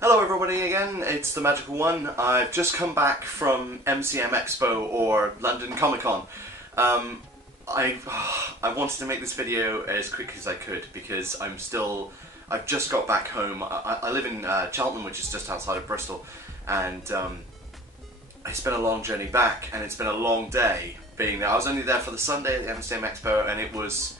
Hello everybody again, it's TheMajikelOne. I've just come back from MCM Expo or London Comic Con. I wanted to make this video as quick as I could because I've just got back home. I live in Cheltenham, which is just outside of Bristol, and I spent a long journey back, and it's been a long day being there. I was only there for the Sunday at the MCM Expo, and it was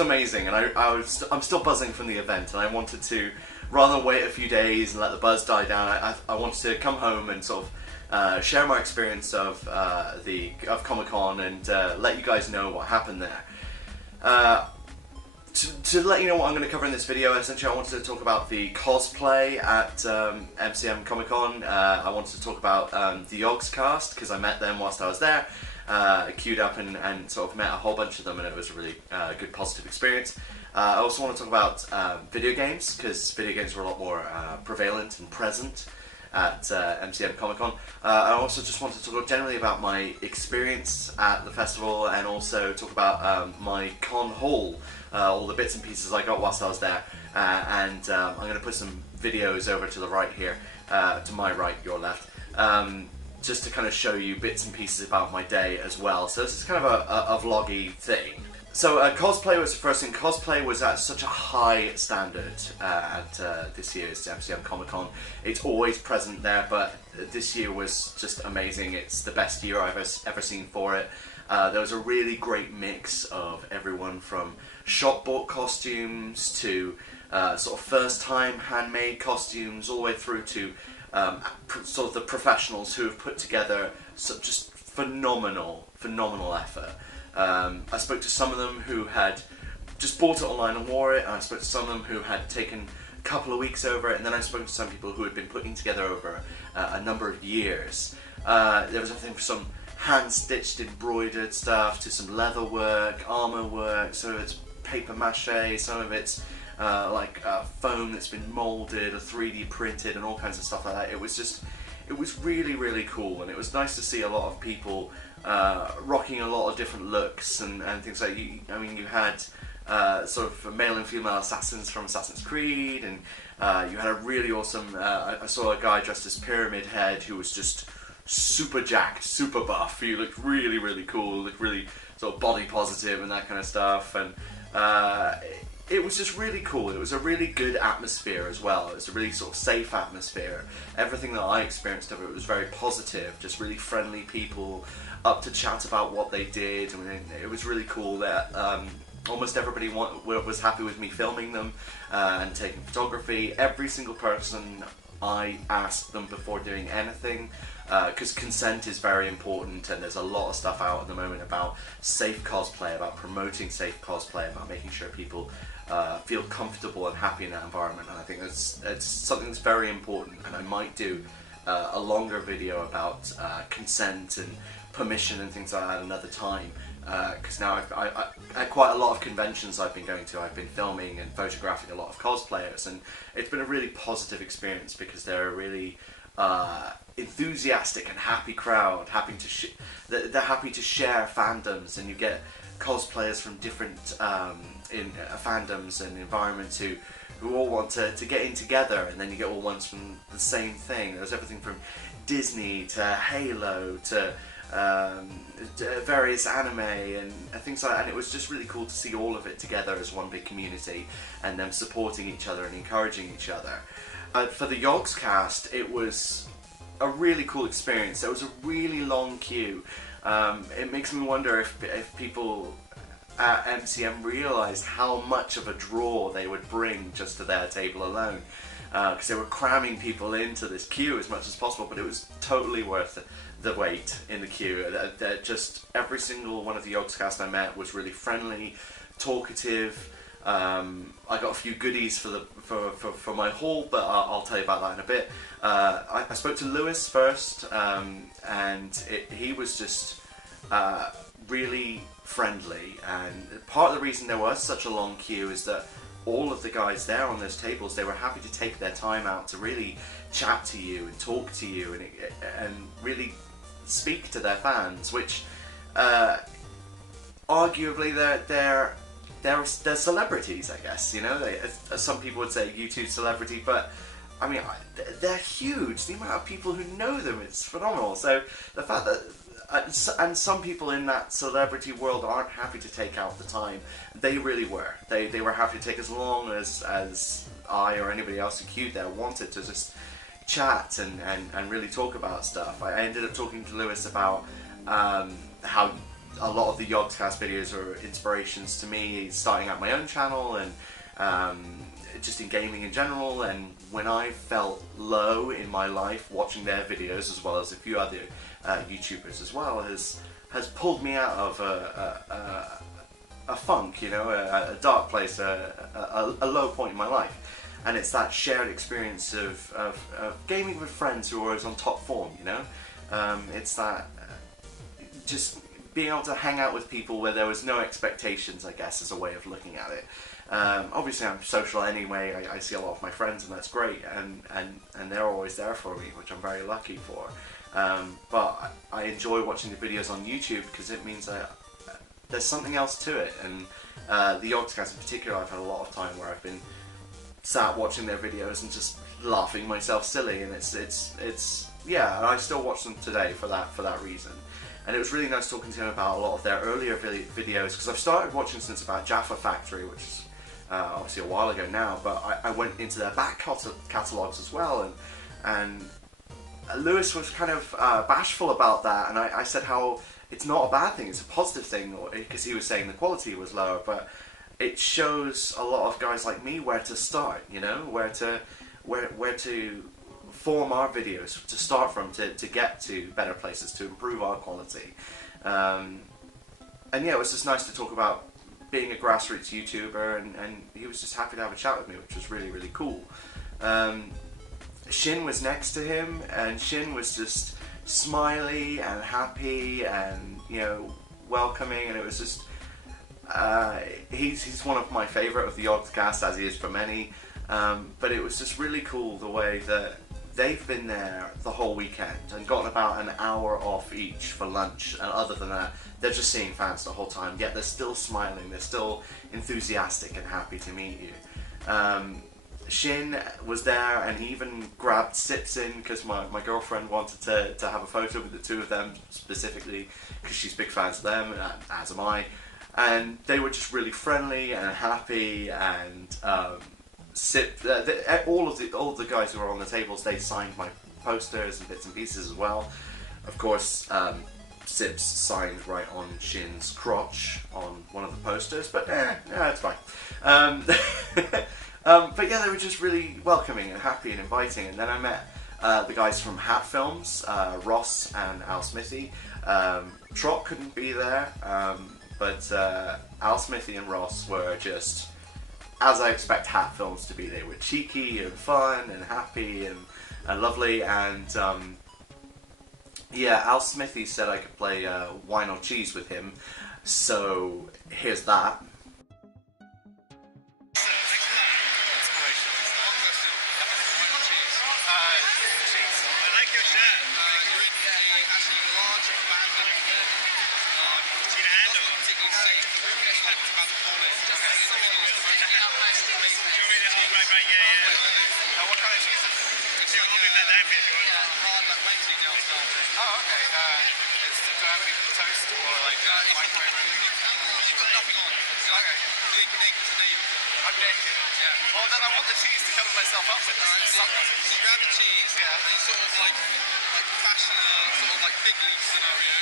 amazing, and I'm still buzzing from the event, and I wanted to, rather than wait a few days and let the buzz die down, I wanted to come home and sort of share my experience of Comic-Con and let you guys know what happened there. To let you know what I'm going to cover in this video, essentially I wanted to talk about the cosplay at MCM Comic Con. I wanted to talk about the Yogscast, because I met them whilst I was there. Queued up and sort of met a whole bunch of them, and it was a really good positive experience. I also want to talk about video games, because video games were a lot more prevalent and present at MCM Comic Con. I also just wanted to talk generally about my experience at the festival, and also talk about my con haul, all the bits and pieces I got whilst I was there. I'm going to put some videos over to the right here, to my right, your left. Just to kind of show you bits and pieces about my day as well. So this is kind of a vloggy thing. So cosplay was the first thing. Cosplay was at such a high standard at this year's MCM Comic Con. It's always present there, but this year was just amazing. It's the best year I've ever seen for it. There was a really great mix of everyone from shop-bought costumes to sort of first-time handmade costumes, all the way through to sort of the professionals who have put together just phenomenal effort. I spoke to some of them who had just bought it online and wore it, and I spoke to some of them who had taken a couple of weeks over it, and then I spoke to some people who had been putting together over a number of years. There was everything from some hand-stitched embroidered stuff to some leather work, armour work, some of it's paper mache, some of it's foam that's been moulded or 3D printed and all kinds of stuff like that. It was really cool, and it was nice to see a lot of people rocking a lot of different looks and things like you had sort of male and female assassins from Assassin's Creed, and you had a really awesome, I saw a guy dressed as Pyramid Head who was just super jacked, super buff. He looked really cool, looked really sort of body positive and that kind of stuff, and it was just really cool. It was a really good atmosphere as well. It was a really sort of safe atmosphere. Everything that I experienced of it was very positive, just really friendly people up to chat about what they did. I mean, it was really cool that almost everybody was happy with me filming them and taking photography. Every single person I asked them before doing anything, because consent is very important, and there's a lot of stuff out at the moment about safe cosplay, about promoting safe cosplay, about making sure people feel comfortable and happy in that environment. And I think it's something that's very important, and I might do a longer video about consent and permission and things like that another time, because now at quite a lot of conventions I've been going to, I've been filming and photographing a lot of cosplayers, and it's been a really positive experience because they're a really enthusiastic and happy crowd, they're happy to share fandoms, and you get cosplayers from different fandoms and environments who all want to get in together, and then you get all ones from the same thing. There was everything from Disney to Halo to various anime and things like that, and it was just really cool to see all of it together as one big community, and them supporting each other and encouraging each other. For the Yogscast, it was a really cool experience. There was a really long queue. It makes me wonder if people at MCM realised how much of a draw they would bring just to their table alone, because they were cramming people into this queue as much as possible, but it was totally worth the wait in the queue. Just every single one of the Yogscast I met was really friendly, talkative. I got a few goodies for my haul, but I'll tell you about that in a bit. I spoke to Lewis first, and he was just really friendly, and part of the reason there was such a long queue is that all of the guys there on those tables, they were happy to take their time out to really chat to you and talk to you and really speak to their fans, which arguably they're celebrities, I guess. You know, some people would say YouTube celebrity, but I mean, they're huge. The amount of people who know them, it's phenomenal. So the fact that, and some people in that celebrity world aren't happy to take out the time. They really were. They were happy to take as long as I or anybody else who queued there wanted to just chat and really talk about stuff. I ended up talking to Lewis about how a lot of the Yogscast videos are inspirations to me starting out my own channel and just in gaming in general, and when I felt low in my life, watching their videos as well as a few other YouTubers as well has pulled me out of a funk, you know, a dark place, a low point in my life. And it's that shared experience of gaming with friends who are always on top form, you know? It's that just being able to hang out with people where there was no expectations, I guess, is a way of looking at it. Obviously I'm social anyway, I see a lot of my friends and that's great, and they're always there for me, which I'm very lucky for. But I enjoy watching the videos on YouTube because it means that there's something else to it, and the Yogscast in particular, I've had a lot of time where I've been sat watching their videos and just laughing myself silly, and it's yeah, and I still watch them today for that reason. And it was really nice talking to him about a lot of their earlier videos, because I've started watching since about Jaffa Factory, which is obviously a while ago now, but I went into their back catalogues as well, and Lewis was kind of bashful about that, and I said how it's not a bad thing, it's a positive thing, because he was saying the quality was lower, but it shows a lot of guys like me where to start, you know, where to form our videos, to start from, to get to better places, to improve our quality. And yeah, it was just nice to talk about being a grassroots YouTuber, and he was just happy to have a chat with me, which was really, really cool. Sjin was next to him, and Sjin was just smiley and happy and, you know, welcoming, and it was just he's one of my favourite of the Yogscast, as he is for many, but it was just really cool the way that they've been there the whole weekend and gotten about an hour off each for lunch, and other than that they're just seeing fans the whole time, yet they're still smiling, they're still enthusiastic and happy to meet you. Sjin was there, and he even grabbed Sips in because my girlfriend wanted to have a photo with the two of them specifically because she's big fans of them, as am I, and they were just really friendly and happy, and all of the guys who were on the tables, they signed my posters and bits and pieces as well. Of course, Sips signed right on Sjin's crotch on one of the posters, but yeah, it's fine. But yeah, they were just really welcoming and happy and inviting. And then I met the guys from Hat Films, Ross and Al Smithy. Trott couldn't be there, but Al Smithy and Ross were just, as I expect Hat Films to be. They were cheeky and fun and happy and lovely. And yeah, Al Smithy said I could play Wine or Cheese with him, so here's that. Well, then I want the cheese to cover myself up with. So you grab the cheese, and you sort of like fashion a sort of like fig leaf scenario.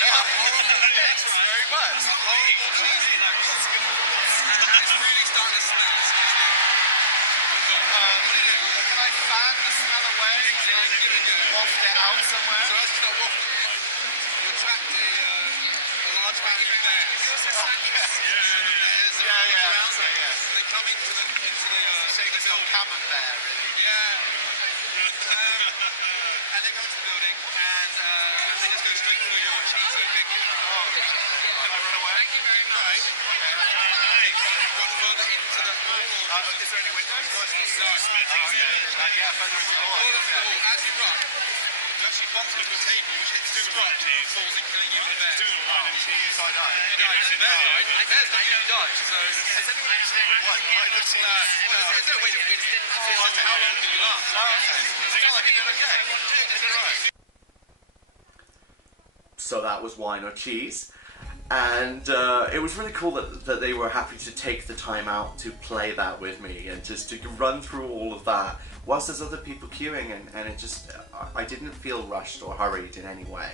Yeah. Oh, thanks very much. Horrible cheese in. It's really starting to smell. What do you do? Can I fan the smell away? Waft it out somewhere? So as you start wafting it, you attract a large amount of bears. They come into the shape of camembert, really. Yeah. And they come into the building, and they just go straight for your cheese and big. Oh, can I run away? Thank you very much. Okay. Run further into the hall. Is there any windows? No. Yeah, further into the hall. As you run, you actually bumps into a table, which hits the Trott, who falls and killing you with a bear. Doing a wine and cheese, I die. It dies. The bears die. The bears don't usually die. So has anyone seen it? Why have seen it? No, wait. How long did you last? It's not like it did okay. Is it right? So that was Wine or Cheese. And it was really cool that they were happy to take the time out to play that with me and just to run through all of that whilst there's other people queuing, and it just, I didn't feel rushed or hurried in any way.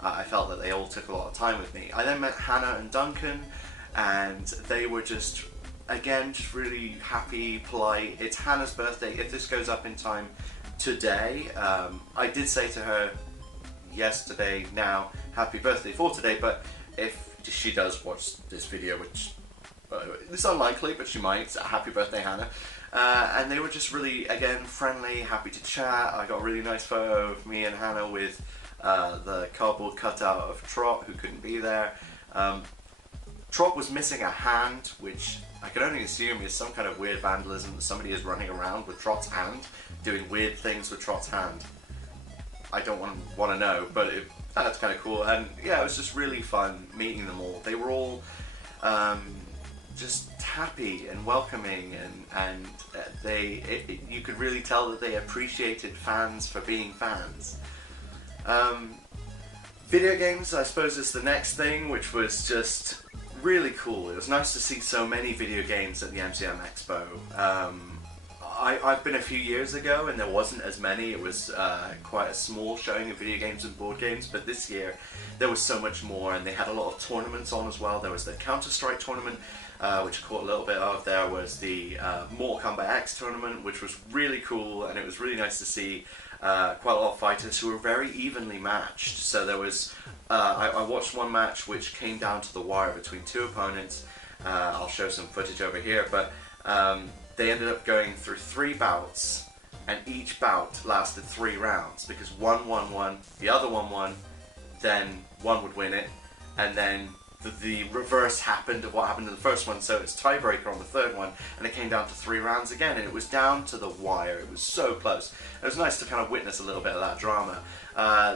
I felt that they all took a lot of time with me. I then met Hannah and Duncan, and they were just, again, just really happy, polite. It's Hannah's birthday. If this goes up in time today, I did say to her yesterday, now, happy birthday for today, but if she does watch this video, which it's unlikely, but she might, happy birthday, Hannah. And they were just really, again, friendly, happy to chat. I got a really nice photo of me and Hannah with the cardboard cutout of Trott, who couldn't be there. Trott was missing a hand, which I can only assume is some kind of weird vandalism that somebody is running around with Trott's hand, doing weird things with Trott's hand. I don't want to know, but that's kind of cool. And yeah, it was just really fun meeting them all. They were all just happy and welcoming, and you could really tell that they appreciated fans for being fans. Video games, I suppose, is the next thing, which was just really cool. It was nice to see so many video games at the MCM Expo. I've been a few years ago and there wasn't as many. It was quite a small showing of video games and board games, but this year there was so much more, and they had a lot of tournaments on as well. There was the Counter-Strike tournament, which I caught a little bit of. There was the Mortal Kombat X tournament, which was really cool, and it was really nice to see quite a lot of fighters who were very evenly matched. So there was, I watched one match which came down to the wire between two opponents. I'll show some footage over here, but they ended up going through 3 bouts, and each bout lasted 3 rounds, because one won, the other one won, then one would win it, and then the reverse happened of what happened in the first one, so it's tiebreaker on the third one, and it came down to 3 rounds again, and it was down to the wire. It was so close. It was nice to kind of witness a little bit of that drama.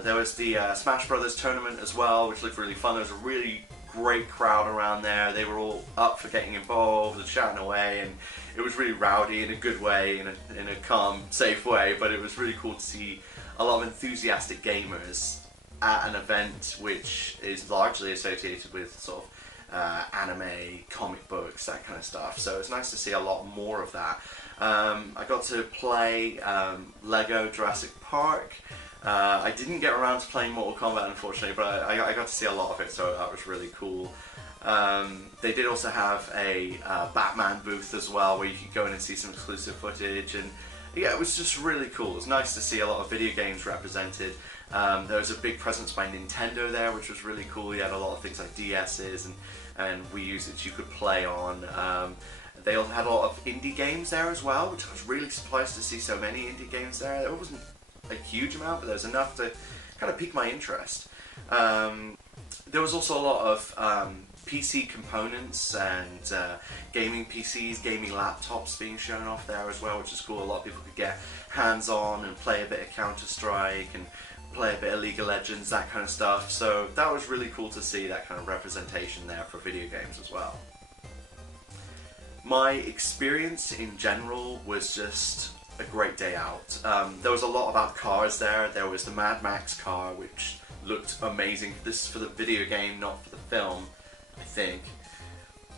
There was the Smash Brothers tournament as well, which looked really fun. There was a really great crowd around there. They were all up for getting involved and chatting away, and it was really rowdy in a good way, in a calm, safe way, but it was really cool to see a lot of enthusiastic gamers at an event which is largely associated with sort of anime, comic books, that kind of stuff. So it's nice to see a lot more of that. I got to play Lego Jurassic Park. I didn't get around to playing Mortal Kombat, unfortunately, but I got to see a lot of it, so that was really cool. They did also have a Batman booth as well, where you could go in and see some exclusive footage, and yeah, it was just really cool. It was nice to see a lot of video games represented. There was a big presence by Nintendo there, which was really cool. You had a lot of things like DS's and Wii U's that you could play on. They also had a lot of indie games there as well, which I was really surprised to see so many indie games there. There wasn't a huge amount, but there was enough to kind of pique my interest. There was also a lot of PC components and gaming PCs, gaming laptops being shown off there as well, which is cool. A lot of people could get hands-on and play a bit of Counter-Strike and play a bit of League of Legends, that kind of stuff. So that was really cool to see that kind of representation there for video games as well. My experience in general was just a great day out. There was a lot about cars there. There was the Mad Max car, which looked amazing. This is for the video game, not for the film, I think.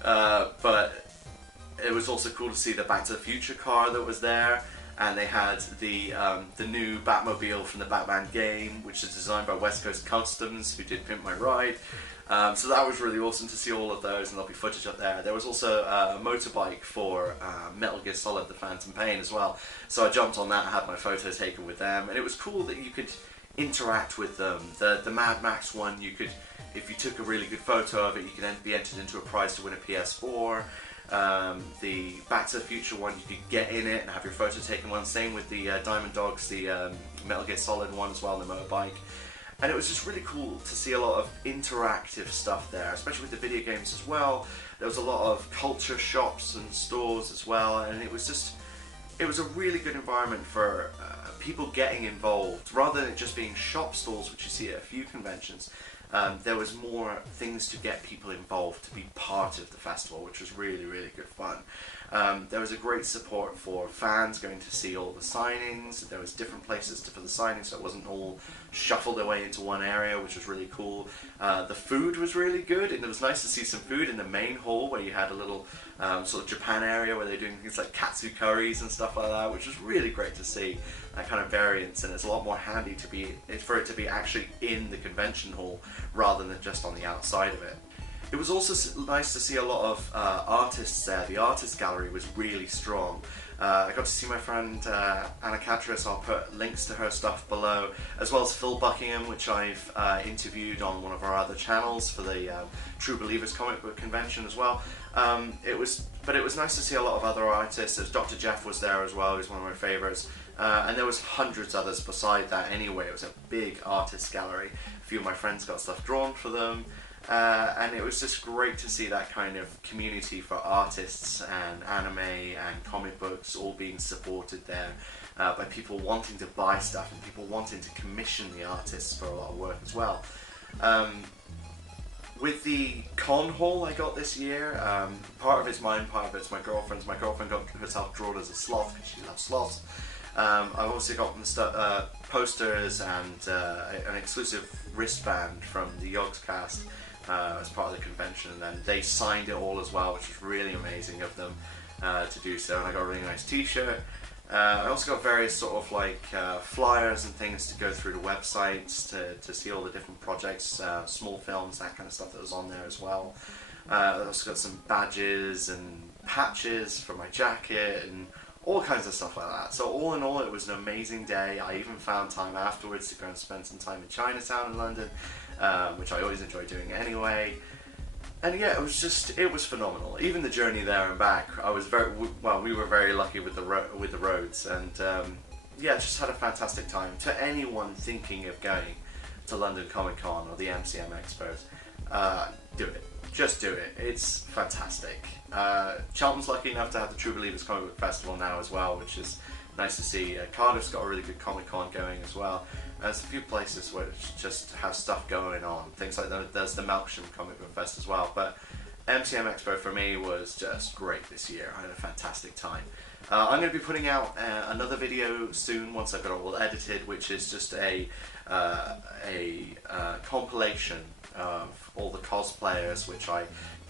But it was also cool to see the Back to the Future car that was there, and they had the new Batmobile from the Batman game, which is designed by West Coast Customs, who did Pimp My Ride. So that was really awesome to see all of those, and there'll be footage up there. There was also a motorbike for Metal Gear Solid: The Phantom Pain as well. So I jumped on that and had my photo taken with them, and it was cool that you could interact with them. The Mad Max one, you could, if you took a really good photo of it, you could then be entered into a prize to win a PS4. The Back to the Future one, you could get in it and have your photo taken one. Same with the Diamond Dogs, the Metal Gear Solid one as well, the motorbike. And it was just really cool to see a lot of interactive stuff there, especially with the video games as well. There was a lot of culture shops and stores as well, and it was just it was a really good environment for people getting involved, rather than it just being shop stalls, which you see at a few conventions. There was more things to get people involved, to be part of the festival, which was really, really good fun. There was a great support for fans going to see all the signings. There was different places for the signings, so it wasn't all shuffled away into one area, which was really cool. The food was really good, and it was nice to see some food in the main hall, where you had a little sort of Japan area where they're doing things like katsu curries and stuff like that, which was really great to see, that kind of variance. And it's a lot more handy for it to be actually in the convention hall rather than just on the outside of it. It was also nice to see a lot of artists there. The artist gallery was really strong. I got to see my friend Anastasia Catris. I'll put links to her stuff below, as well as Phil Buckingham, which I've interviewed on one of our other channels for the True Believers comic book convention as well. It was nice to see a lot of other artists. There's Dr. Jeff was there as well, who's one of my favourites. And there was hundreds others beside that anyway. It was a big artist gallery. A few of my friends got stuff drawn for them. And it was just great to see that kind of community for artists and anime and comic books all being supported there by people wanting to buy stuff and people wanting to commission the artists for a lot of work as well. With the con haul I got this year, part of it's mine, part of it's my girlfriend's. My girlfriend got herself drawn as a sloth because she loves sloths. I've also got posters and an exclusive wristband from the Yogscast as part of the convention, and then they signed it all as well, which was really amazing of them to do so. And I got a really nice t-shirt. I also got various sort of like flyers and things to go through the websites to see all the different projects, small films, that kind of stuff that was on there as well. I also got some badges and patches for my jacket and all kinds of stuff like that. So all in all, it was an amazing day. I even found time afterwards to go and spend some time in Chinatown in London, which I always enjoy doing anyway. And yeah, it was phenomenal. Even the journey there and back, we were very lucky with the roads, and yeah, just had a fantastic time. To anyone thinking of going to London Comic Con or the MCM Expos, do it. Just do it. It's fantastic. Cheltenham's lucky enough to have the True Believers Comic Book Festival now as well, which is nice to see. Cardiff's got a really good Comic Con going as well. There's a few places which just have stuff going on. Things like there's the Melksham Comic Book Fest as well. But MCM Expo for me was just great this year. I had a fantastic time. I'm going to be putting out another video soon once I've got it all edited, which is just a compilation of all the cosplayers, which I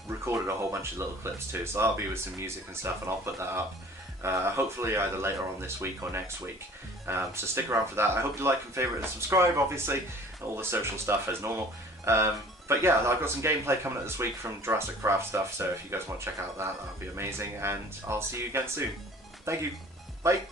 recorded a whole bunch of little clips too. So I'll be with some music and stuff, and I'll put that up hopefully either later on this week or next week. So stick around for that. I hope you like and favourite and subscribe, obviously. All the social stuff as normal. But yeah, I've got some gameplay coming up this week from Jurassic Craft stuff, so if you guys want to check out that would be amazing, and I'll see you again soon. Thank you. Bye.